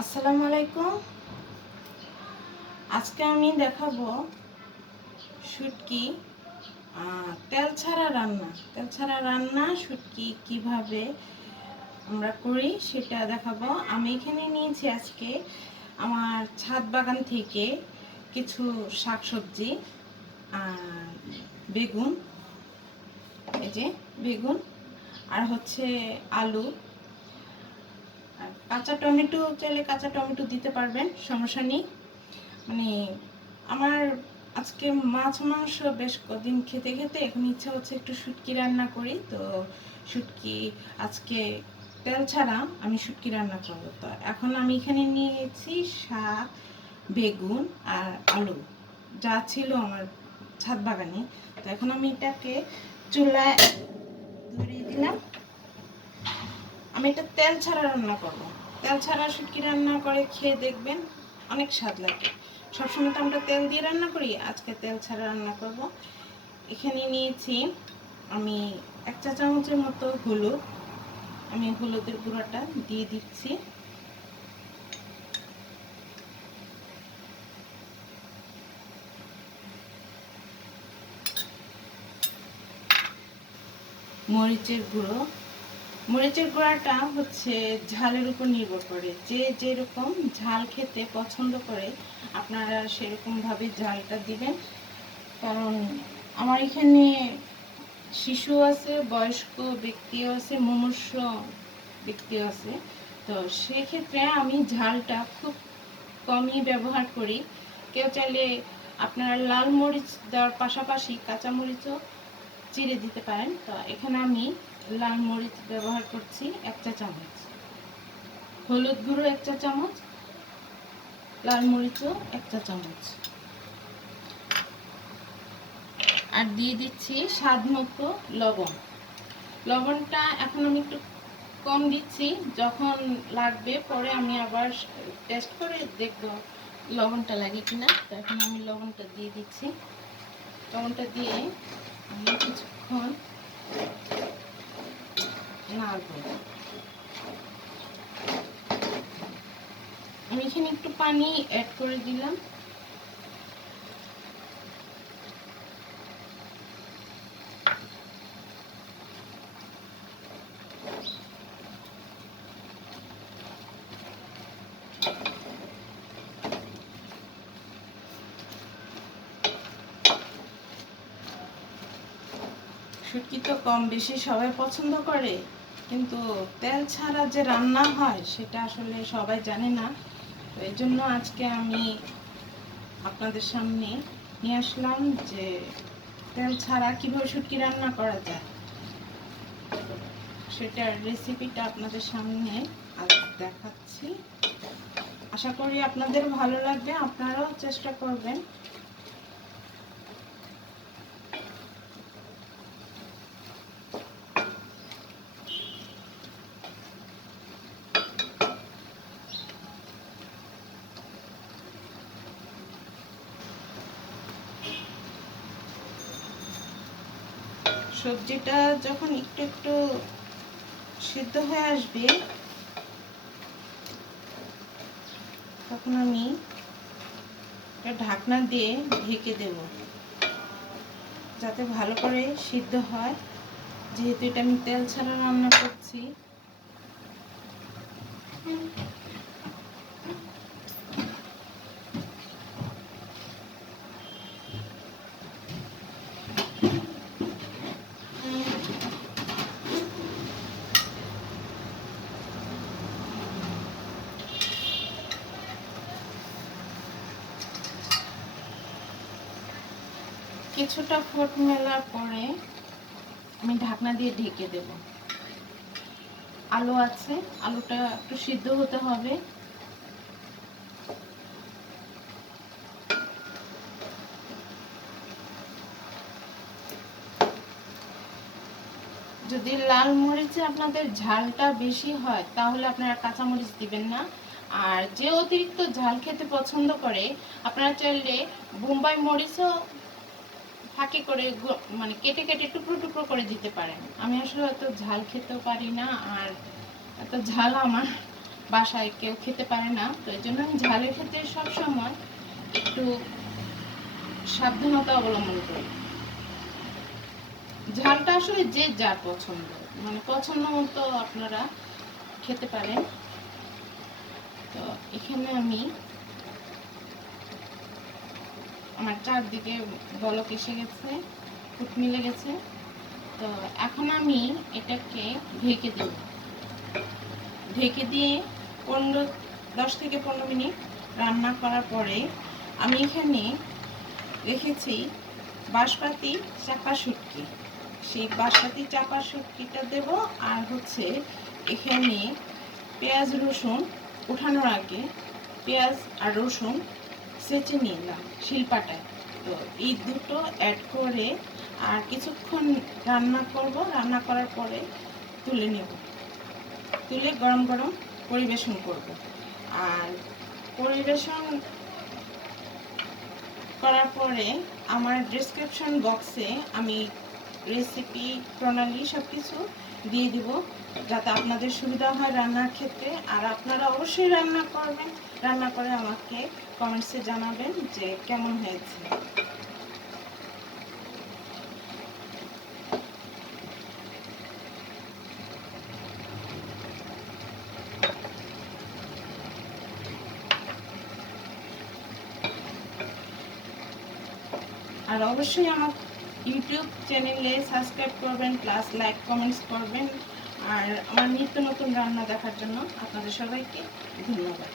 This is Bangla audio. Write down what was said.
আসসালামু আলাইকুম। আজকে আমি দেখাবো শুটকি তেল ছাড়া রান্না শুটকি কিভাবে আমরা করি সেটা দেখাবো। আমি এখানে নিয়েছি আজকে আমার ছাদ বাগান থেকে কিছু শাকসবজি, বেগুন, এই যে বেগুন, আর হচ্ছে আলু, আর কাঁচা টমেটো চাইলে কাঁচা টমেটো দিতে পারবেন, সমস্যা নেই। মানে আমার আজকে মাছ মাংস বেশ কদিন খেতে খেতে এখন ইচ্ছা হচ্ছে একটু শুটকি রান্না করি। তো শুটকি আজকে তেল ছাড়া আমি শুটকি রান্না করবো। তো এখন আমি এখানে নিয়েছি শাক, বেগুন আর আলু, যা ছিল আমার ছাদ বাগানে। তো এখন আমি এটাকে চুলায় ধরিয়ে দিলাম। আমি এটা তেল ছাড়া রান্না করব। তেল ছাড়া শুটকি রান্না করে খেয়ে দেখবেন, অনেক স্বাদ লাগে। সবসময় তো আমরা তেল দিয়ে রান্না করি, আজকে তেল ছাড়া রান্না করব। এখানে নিয়েছি আমি 1 চা চামচের মতো হলুদ। আমি হলুদের গুঁড়াটা দিয়ে দিচ্ছি। মরিচের গুঁড়ো, মরিচের গুঁড়াটা হচ্ছে ঝালের উপর নির্ভর করে, যে যেরকম ঝাল খেতে পছন্দ করে আপনারা সেরকমভাবে ঝালটা দিবেন। কারণ আমার এখানে শিশু আছে, বয়স্ক ব্যক্তিও আছে, মুমূর্ষু ব্যক্তিও আছে। তো সেক্ষেত্রে আমি ঝালটা খুব কমই ব্যবহার করি। কেউ চাইলে আপনারা লাল মরিচ দেওয়ার পাশাপাশি কাঁচা মরিচও চিড়ে দিতে পারেন। তো এখানে আমি লাল মরিচ ব্যবহার করছি 1 চা চামচ, হলুদ গুঁড়ো 1 চা চামচ, লাল মরিচও 1 চা চামচ, আর দিয়ে দিচ্ছি স্বাদ মতো লবণ। লবণটা এখন আমি একটু কম দিচ্ছি, যখন লাগবে পরে আমি আবার টেস্ট করে দেখব লবণটা লাগে কিনা। তো এখন আমি লবণটা দিয়ে দিচ্ছি। লবণটা দিয়ে আমি কিছুক্ষণ নাড়ব। আমি এখানে একটু পানি অ্যাড করে দিলাম। শুটকি তো কম বেশি সবাই পছন্দ করে, কিন্তু তেল ছাড়া যে রান্না হয় সেটা আসলে সবাই জানে না। তো এই জন্য আজকে আমি আপনাদের সামনে নিয়ে আসলাম যে তেল ছাড়া কিভাবে শুটকি রান্না করা যায়, সেটার রেসিপিটা আপনাদের সামনে আজ দেখাচ্ছি। আশা করি আপনাদের ভালো লাগবে, আপনারাও চেষ্টা করবেন। সবজিটা যখন একটু একটু সিদ্ধ হয়ে আসবে তখন আমি ঢাকনা দিয়ে ঢেকে দেব, যাতে ভালো করে সিদ্ধ হয়। যেহেতু এটা আমি তেল ছাড়া রান্না করছি, কিছুটা ফোট মেলার পরে আমি ঢাকনা দিয়ে ঢেকে দেব। আলু আছে, আলুটা একটু সিদ্ধ হতে হবে। যদি লাল মরিচে আপনাদের ঝালটা বেশি হয় তাহলে আপনারা কাঁচা মরিচ দিবেন না। আর যে অতিরিক্ত ঝাল খেতে পছন্দ করে আপনারা চাইলে বোম্বাই মরিচও ফাঁকি করে মানে কেটে কেটে টুকরো টুকরো করে দিতে পারেন। আমি আসলে অত ঝাল খেতেও পারি না, আর এত ঝাল আমার বাসায় কেউ খেতে পারে না, তো এই জন্য আমি ঝালের ক্ষেত্রে সবসময় একটু সাবধানতা অবলম্বন করি। ঝালটা আসলে যে যার পছন্দ, মানে পছন্দ মতো আপনারা খেতে পারেন। তো এখানে আমি আমার চারদিকে বলক এসে গেছে, ফুট মিলে গেছে। তো এখন আমি এটাকে ঢেকে দেব। ঢেকে দিয়ে 10 থেকে 15 মিনিট রান্না করার পরে আমি এখানে রেখেছি বাঁশপাতি চাপা শুটকি। সেই বাঁশপাতি চাপা শুটকিটা দেব। আর হচ্ছে এখানে পেঁয়াজ রসুন উঠানোর আগে পেঁয়াজ আর রসুন ছেঁচে নিলাম শিলপাটায়। তো এই দুটো অ্যাড করে আর কিছুক্ষণ রান্না করব। রান্না করার পরে তুলে নেব, তুলে গরম গরম পরিবেশন করব। আর পরিবেশন করার পরে আমার ডেসক্রিপশন বক্সে আমি রেসিপি প্রণালী সব কিছু দিয়ে দিব, যাতে আপনাদের সুবিধা হয় রান্নার ক্ষেত্রে। আর আপনারা অবশ্যই রান্না করবেন, রান্না করে আমাকে কমেন্টসে জানাবেন যে কেমন হয়েছে। আর অবশ্যই আমার ইউটিউব চ্যানেলে সাবস্ক্রাইব করবেন, প্লাস লাইক কমেন্টস করবেন। আর আমার নিত্য নতুন রান্না দেখার জন্য আপনাদের সবাইকে ধন্যবাদ।